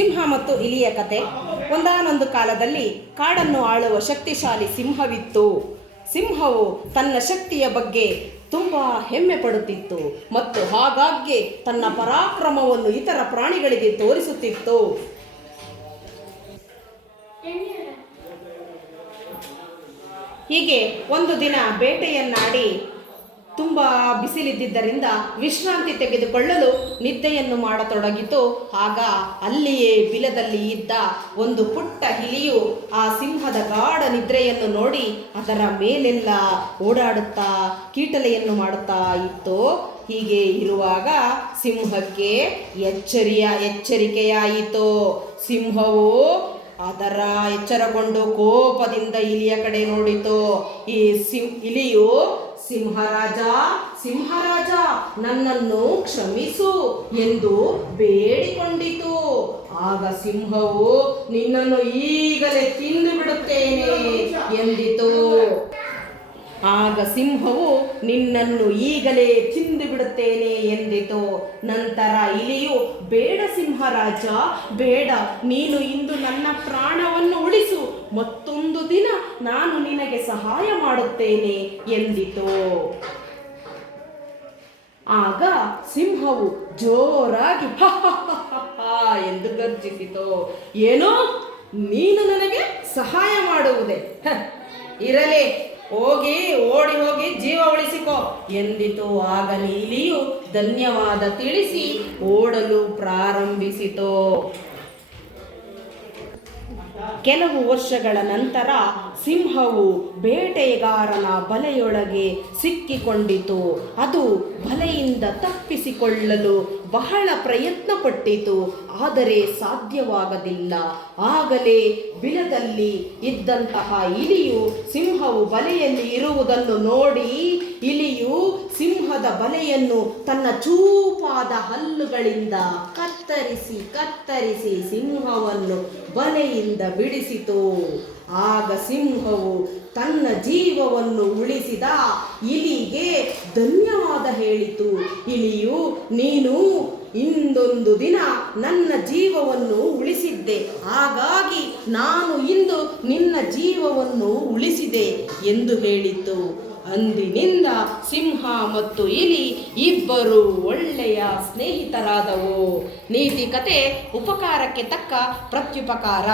ಸಿಂಹ ಮತ್ತು ಇಲಿಯ ಕತೆ. ಒಂದಾನೊಂದು ಕಾಲದಲ್ಲಿ ಕಾಡನ್ನು ಆಳುವ ಶಕ್ತಿಶಾಲಿ ಸಿಂಹವಿತ್ತು. ಸಿಂಹವು ತನ್ನ ಶಕ್ತಿಯ ಬಗ್ಗೆ ತುಂಬ ಹೆಮ್ಮೆ ಪಡುತ್ತಿತ್ತು ಮತ್ತು ಹಾಗಾಗಿ ತನ್ನ ಪರಾಕ್ರಮವನ್ನು ಇತರ ಪ್ರಾಣಿಗಳಿಗೆ ತೋರಿಸುತ್ತಿತ್ತು. ಹೀಗೆ ಒಂದು ದಿನ ಬೇಟೆಯನ್ನಾಡಿ ತುಂಬ ಬಿಸಿಲಿದ್ದಿದ್ದರಿಂದ ವಿಶ್ರಾಂತಿ ತೆಗೆದುಕೊಳ್ಳಲು ನಿದ್ದೆಯನ್ನು ಮಾಡತೊಡಗಿತು. ಆಗ ಅಲ್ಲಿಯೇ ಬಿಲದಲ್ಲಿ ಇದ್ದ ಒಂದು ಪುಟ್ಟ ಇಲಿಯು ಆ ಸಿಂಹದ ಗಾಢ ನಿದ್ರೆಯನ್ನು ನೋಡಿ ಅದರ ಮೇಲೆಲ್ಲ ಓಡಾಡುತ್ತಾ ಕೀಟಲೆಯನ್ನು ಮಾಡುತ್ತಾ ಇತ್ತು. ಹೀಗೆ ಇರುವಾಗ ಸಿಂಹಕ್ಕೆ ಎಚ್ಚರಿಕೆಯಾಯಿತು. ಸಿಂಹವು ಅದರ ಎಚ್ಚರಗೊಂಡು ಕೋಪದಿಂದ ಇಲಿಯ ಕಡೆ ನೋಡಿತು. ಈ ಇಲಿಯು ಸಿಂಹರಾಜ ನನ್ನನ್ನು ಕ್ಷಮಿಸು ಎಂದು ಬೇಡಿಕೊಂಡಿತು. ಆಗ ಸಿಂಹವು ನಿನ್ನನ್ನು ಈಗಲೇ ತಿಂದು ಬಿಡುತ್ತೇನೆ ಎಂದಿತು. ನಂತರ ಇಲಿಯು, ಬೇಡ ಸಿಂಹರಾಜ, ಬೇಡ, ನೀನು ಇಂದು ನನ್ನ ಪ್ರಾಣವನ್ನು ಉಳಿಸು, ಮತ್ತೊಂದು ದಿನ ನಾನು ನಿನಗೆ ಸಹಾಯ ಮಾಡುತ್ತೇನೆ ಎಂದಿತು. ಆಗ ಸಿಂಹವು ಜೋರಾಗಿ ಎಂದು ಗರ್ಜಿಸಿತು. ಏನೋ, ನೀನು ನನಗೆ ಸಹಾಯ ಮಾಡುವುದೇ? ಇರಲಿ, ಓಡಿ ಹೋಗಿ ಜೀವ ಉಳಿಸಿಕೋ ಎಂದಿತು. ಆಗ ಇಲಿಯು ಧನ್ಯವಾದ ತಿಳಿಸಿ ಓಡಲು ಪ್ರಾರಂಭಿಸಿತು. ಕೆಲವು ವರ್ಷಗಳ ನಂತರ ಸಿಂಹವು ಬೇಟೆಗಾರನ ಬಲೆಯೊಳಗೆ ಸಿಕ್ಕಿಕೊಂಡಿತು. ಅದು ಬಲೆಯಿಂದ ತಪ್ಪಿಸಿಕೊಳ್ಳಲು ಬಹಳ ಪ್ರಯತ್ನ ಪಟ್ಟಿತು, ಆದರೆ ಸಾಧ್ಯವಾಗಲಿಲ್ಲ. ಆಗಲೇ ಬಿಲದಲ್ಲಿ ಇದ್ದಂತಹ ಇಲಿಯು ಸಿಂಹವು ಬಲೆಯಲ್ಲಿ ಇರುವುದನ್ನು ನೋಡಿ ಇಲಿಯು ಸಿಂಹದ ಬಲೆಯನ್ನು ತನ್ನ ಚೂಪಾದ ಹಲ್ಲುಗಳಿಂದ ಕತ್ತರಿಸಿ ಸಿಂಹವನ್ನು ಬಲೆಯಿಂದ ಬಿಡಿಸಿತು. ಆಗ ಸಿಂಹವು ತನ್ನ ಜೀವವನ್ನು ಉಳಿಸಿದ ಇಲಿಗೆ ಧನ್ಯವಾದ ಹೇಳಿತು. ಇಲಿಯು, ನೀನು ಇಂದೊಂದು ದಿನ ನನ್ನ ಜೀವವನ್ನು ಉಳಿಸಿದ್ದೆ, ಹಾಗಾಗಿ ನಾನು ಇಂದು ನಿನ್ನ ಜೀವವನ್ನು ಉಳಿಸಿದೆ ಎಂದು ಹೇಳಿತು. ಅಂದಿನಿಂದ ಸಿಂಹ ಮತ್ತು ಇಲಿ ಇಬ್ಬರು ಒಳ್ಳೆಯ ಸ್ನೇಹಿತರಾದವು. ನೀತಿ ಕತೆ: ಉಪಕಾರಕ್ಕೆ ತಕ್ಕ ಪ್ರತ್ಯುಪಕಾರ.